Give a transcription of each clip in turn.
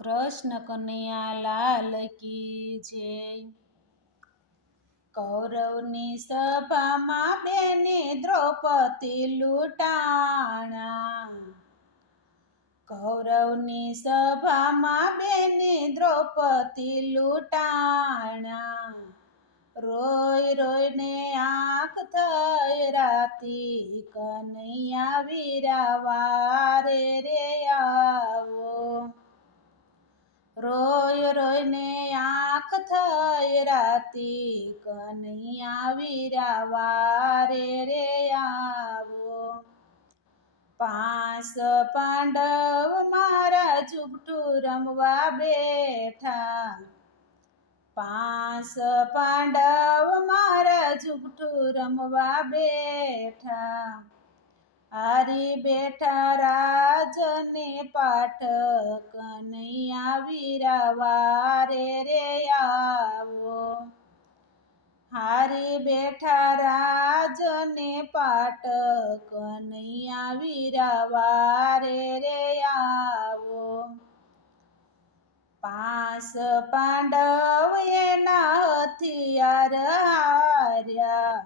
કૃષ્ણ કનૈયા લાલ કી જય। કૌરવની સભામાં બેને દ્રૌપદી લૂંટાણા। કૌરવની સભામાં બેને દ્રૌપદી લૂંટાણા। રોઈ રોઈને આંખ થઈ રાતી, કનૈયા વીરા વારે રે આવો। રોય રોઈને આંખ થઈ રાતી, કનૈયા વીરા વારે રે આવો। પાંચ પાંડવ મારા ઝૂગટું રમવા બેઠા। પાંચ પાંડવ મારા ઝૂગટું રમવા બેઠા। હારી બેઠા રાજને પાઠ, કનૈયા વીરા વારે રે આવો। હારી બેઠા રાજને પાઠ, કનૈયા વીરા વારે રે આવો। પાંચ પાંડવ એના હથિયાર હાર્યા।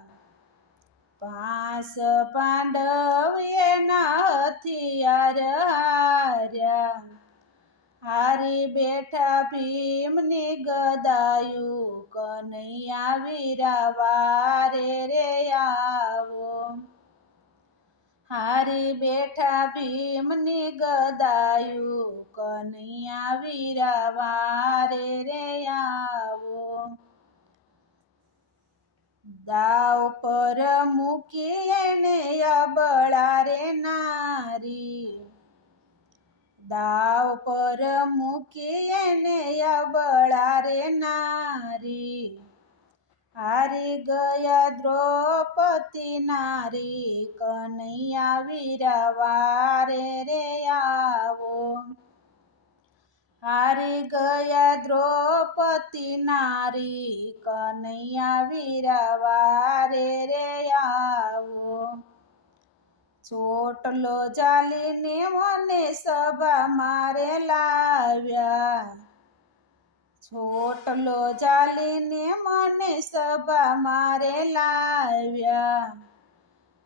પાંચ પાંડવ એના હથિયાર હાર્યા। હારી બેઠા ભીમની ગદાયું, કનૈયા વીરા વારે રે આવો। હારી બેઠા ભીમની ગદાયું, કનૈયા વીરા વારે રે આવો। દાવ પર મૂકી એને અબળા રે નારી। દાવ પર મૂકી એને અબળા રે નારી। હારી ગયા દ્રૌપદી નારી, કનૈયા વીરા વારે રે આવો। હારી ગયા દ્રૌપદી નારી, કનૈયા વીરા વારે રે આવો। ચોટલો ચાલીને મને સભા મારે લાવ્યા। ચોટલો ચાલીને મને સભા મારે લાવ્યા।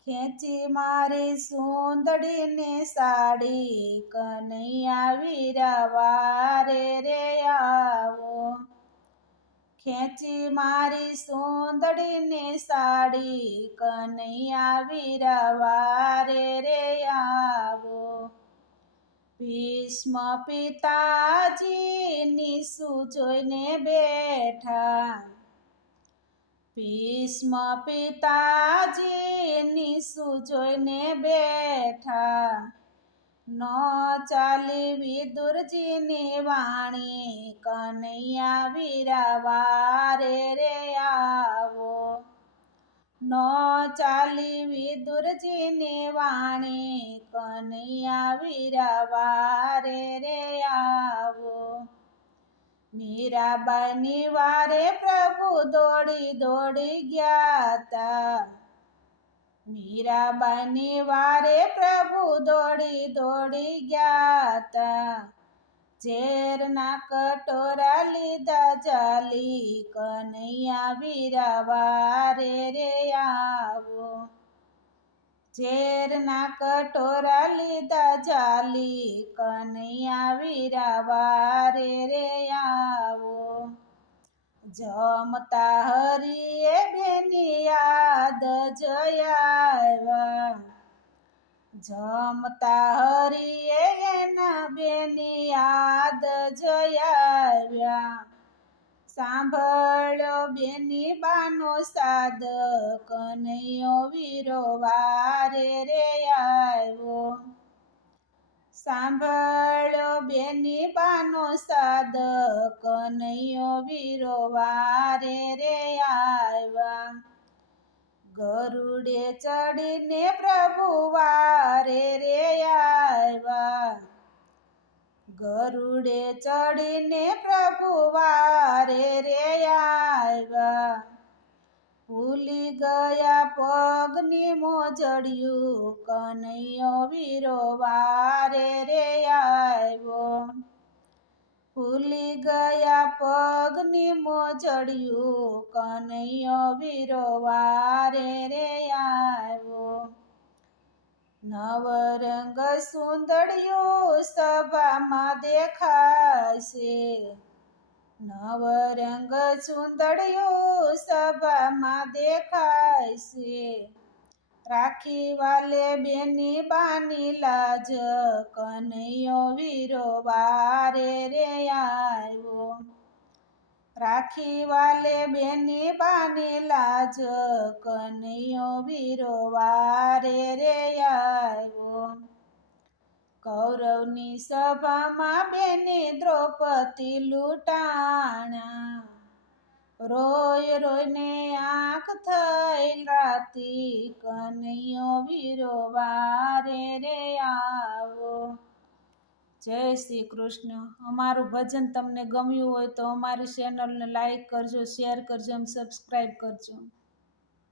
ખેંચી મારી સુંદડીને સાડી, કનૈયા વીરા વારે રે આવો। ખેંચી મારી સુંદડીને સાડી, કનૈયા વીરા વારે રે આવો। ભીષ્મ પિતાજીની જોઈને બેઠા। ભીષ્મ પિતાજીની જોઈને બેઠા। ન ચાલી વિદુરજીની વાણી, કનૈયા વીરા વારે રે આવો। ન ચાલી વિદુરજીની વાણી, કનૈયા વીરા વારે રે આવો। મીરાબાઈની વારે પ્રભુ દોડી દોડી ગયા તા। મીરાબાઈની વારે પ્રભુ દોડી દોડી ગયા તા। ઝેરના કટોરા લીધા ચાલી, કનૈયા વીરા વારે રે આવો। ઝેરના કટોરા લીધા ચાલી, કનૈયા વીરા વારે રે આવો। જમતા હરીએ બેની યાદ જઈ આવ્યા। જમતા હરીએ એના બેની યાદ જઈ આવ્યા। સાંભળ્યો બેની બાનો સાદ, કનૈયો વીરો વારે રે આવ્યો। સાંભળ્યો બેની બાનો સાદ, કનૈયો વીરો વારે રે આવ્યા। ગરુડે ચડીને પ્રભુ વારે રે આવ્યા। ગરુડે ચડીને પ્રભુ વારે રે આવ્યા। ભૂલી ગયા પગની મોજડિયું, કનૈયો વીરો વારે રે આવ્યો। પગની મોજડિયું કનૈયો વીરો વારે રે આવ્યો. નવરંગ સુંદડિયું સભામાં દેખાશે, નવરંગ સુંદડિયું સભામાં દેખાશે. રાખી વાલે બેની બાની લાજ કનૈયો વીરો વારે રે આવ્યો. રાખી વાલે બેની બાની લાજ કનૈયો વીરો વારે રે આવ્યો. કૌરવની સભામાં બેની દ્રૌપદી લૂંટાણા, રોય રોયને આંખ થઈ રાતી કનૈયો વીરો વારે રે આવો. જય શ્રી કૃષ્ણ. અમારું ભજન તમને ગમ્યું હોય તો અમારી ચેનલને લાઈક કરજો, શેર કરજો અને સબસ્ક્રાઈબ કરજો.